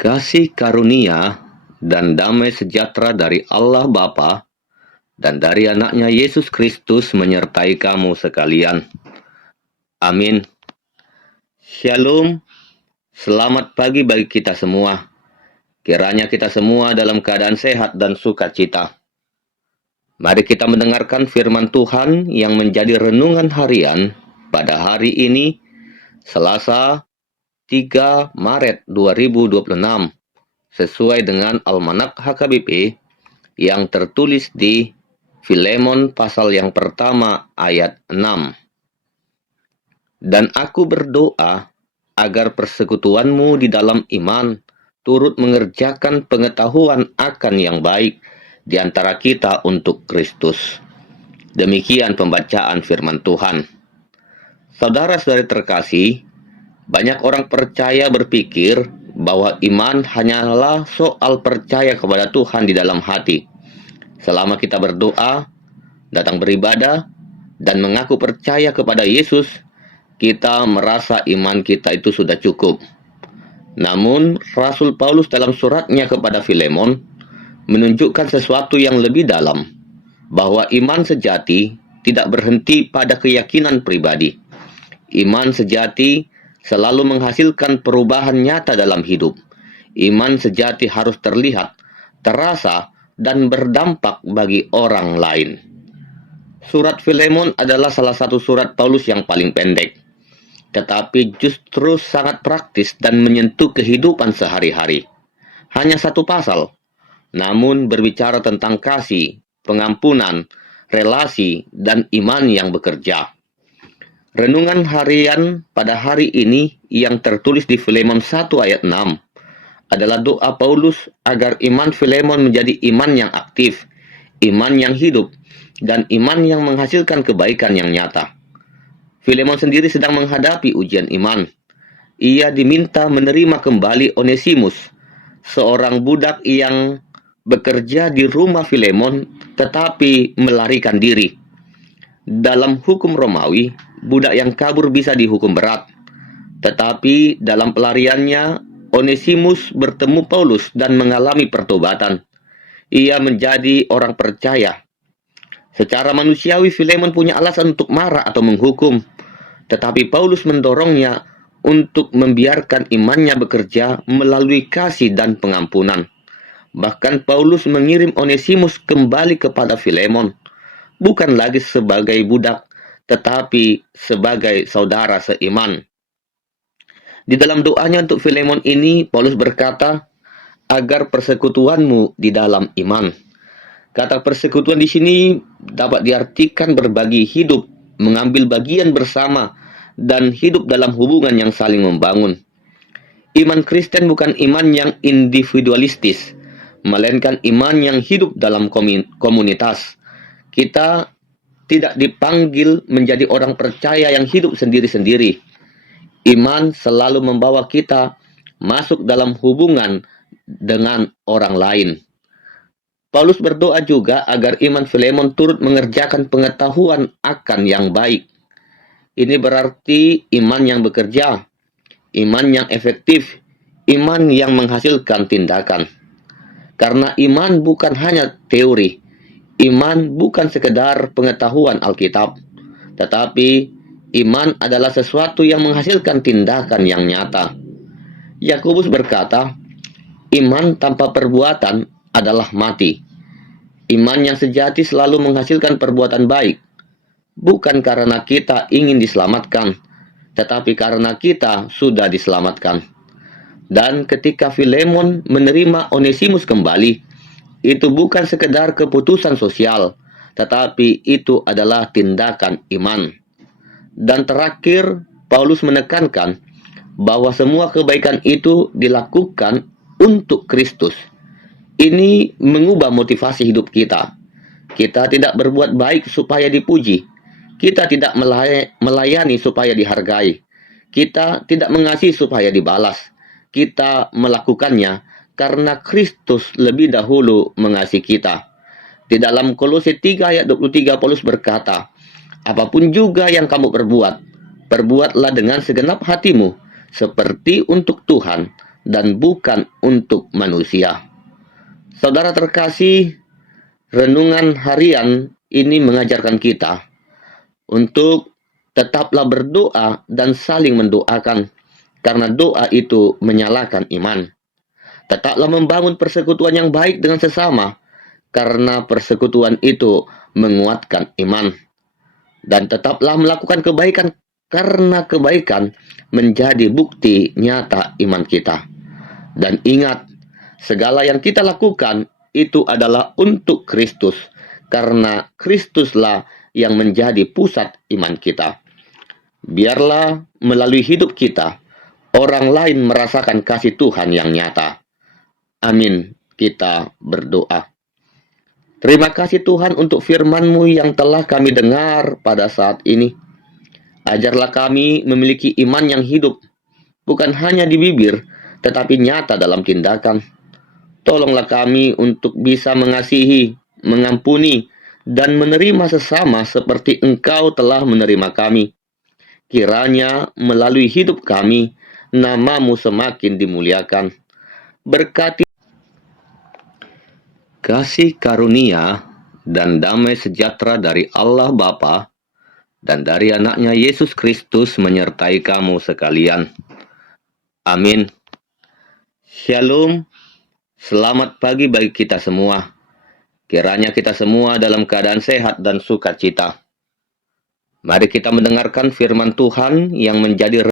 Kasih karunia dan damai sejahtera dari Allah Bapa dan dari anaknya Yesus Kristus menyertai kamu sekalian. Amin. Shalom, selamat pagi bagi kita semua. Kiranya kita semua dalam keadaan sehat dan sukacita. Mari kita mendengarkan firman Tuhan yang menjadi renungan harian pada hari ini, Selasa 3 Maret 2026, sesuai dengan Almanak HKBP yang tertulis di Filemon pasal yang pertama ayat 6. Dan aku berdoa agar persekutuanmu di dalam iman turut mengerjakan pengetahuan akan yang baik di antara kita untuk Kristus. Demikian pembacaan firman Tuhan. Saudara-saudari terkasih, banyak orang percaya berpikir bahwa iman hanyalah soal percaya kepada Tuhan di dalam hati. Selama kita berdoa, datang beribadah, dan mengaku percaya kepada Yesus, kita merasa iman kita itu sudah cukup. Namun, Rasul Paulus dalam suratnya kepada Filemon menunjukkan sesuatu yang lebih dalam, bahwa iman sejati tidak berhenti pada keyakinan pribadi. Iman sejati selalu menghasilkan perubahan nyata dalam hidup. Iman sejati harus terlihat, terasa, dan berdampak bagi orang lain. Surat Filemon adalah salah satu surat Paulus yang paling pendek, tetapi justru sangat praktis dan menyentuh kehidupan sehari-hari. Hanya satu pasal, namun berbicara tentang kasih, pengampunan, relasi, dan iman yang bekerja. Renungan harian pada hari ini yang tertulis di Filemon 1 ayat 6 adalah doa Paulus agar iman Filemon menjadi iman yang aktif, iman yang hidup, dan iman yang menghasilkan kebaikan yang nyata. Filemon sendiri sedang menghadapi ujian iman. Ia diminta menerima kembali Onesimus, seorang budak yang bekerja di rumah Filemon tetapi melarikan diri. Dalam hukum Romawi, budak yang kabur bisa dihukum berat. Tetapi dalam pelariannya, Onesimus bertemu Paulus dan mengalami pertobatan. Ia menjadi orang percaya. Secara manusiawi, Filemon punya alasan untuk marah atau menghukum. Tetapi Paulus mendorongnya untuk membiarkan imannya bekerja melalui kasih dan pengampunan. Bahkan Paulus mengirim Onesimus kembali kepada Filemon, bukan lagi sebagai budak, tetapi sebagai saudara seiman. Di dalam doanya untuk Filemon ini, Paulus berkata, agar persekutuanmu di dalam iman. Kata persekutuan di sini dapat diartikan berbagi hidup, mengambil bagian bersama, dan hidup dalam hubungan yang saling membangun. Iman Kristen bukan iman yang individualistis, melainkan iman yang hidup dalam komunitas. Kita tidak dipanggil menjadi orang percaya yang hidup sendiri-sendiri. Iman selalu membawa kita masuk dalam hubungan dengan orang lain. Paulus berdoa juga agar iman Filemon turut mengerjakan pengetahuan akan yang baik. Ini berarti iman yang bekerja, iman yang efektif, iman yang menghasilkan tindakan. Karena iman bukan hanya teori, iman bukan sekedar pengetahuan Alkitab, tetapi iman adalah sesuatu yang menghasilkan tindakan yang nyata. Yakobus berkata, iman tanpa perbuatan adalah mati. Iman yang sejati selalu menghasilkan perbuatan baik, bukan karena kita ingin diselamatkan, tetapi karena kita sudah diselamatkan. Dan ketika Filemon menerima Onesimus kembali, itu bukan sekedar keputusan sosial, tetapi itu adalah tindakan iman. Dan terakhir, Paulus menekankan bahwa semua kebaikan itu dilakukan untuk Kristus. Ini mengubah motivasi hidup kita. Kita tidak berbuat baik supaya dipuji. Kita tidak melayani supaya dihargai. Kita tidak mengasihi supaya dibalas. Kita melakukannya karena Kristus lebih dahulu mengasihi kita. Di dalam Kolose 3 ayat 23 Paulus berkata, apapun juga yang kamu perbuat, perbuatlah dengan segenap hatimu, seperti untuk Tuhan dan bukan untuk manusia. Saudara terkasih, renungan harian ini mengajarkan kita untuk tetaplah berdoa dan saling mendoakan, karena doa itu menyalakan iman. Tetaplah membangun persekutuan yang baik dengan sesama, karena persekutuan itu menguatkan iman. Dan tetaplah melakukan kebaikan, karena kebaikan menjadi bukti nyata iman kita. Dan ingat, segala yang kita lakukan itu adalah untuk Kristus, karena Kristuslah yang menjadi pusat iman kita. Biarlah melalui hidup kita, orang lain merasakan kasih Tuhan yang nyata. Amin. Kita berdoa. Terima kasih Tuhan untuk firman-Mu yang telah kami dengar pada saat ini. Ajarlah kami memiliki iman yang hidup, bukan hanya di bibir, tetapi nyata dalam tindakan. Tolonglah kami untuk bisa mengasihi, mengampuni, dan menerima sesama seperti Engkau telah menerima kami. Kiranya melalui hidup kami, nama-Mu semakin dimuliakan. Berkati kasih karunia dan damai sejahtera dari Allah Bapa dan dari anaknya Yesus Kristus menyertai kamu sekalian. Amin. Shalom. Selamat pagi bagi kita semua. Kiranya kita semua dalam keadaan sehat dan sukacita. Mari kita mendengarkan firman Tuhan yang menjadi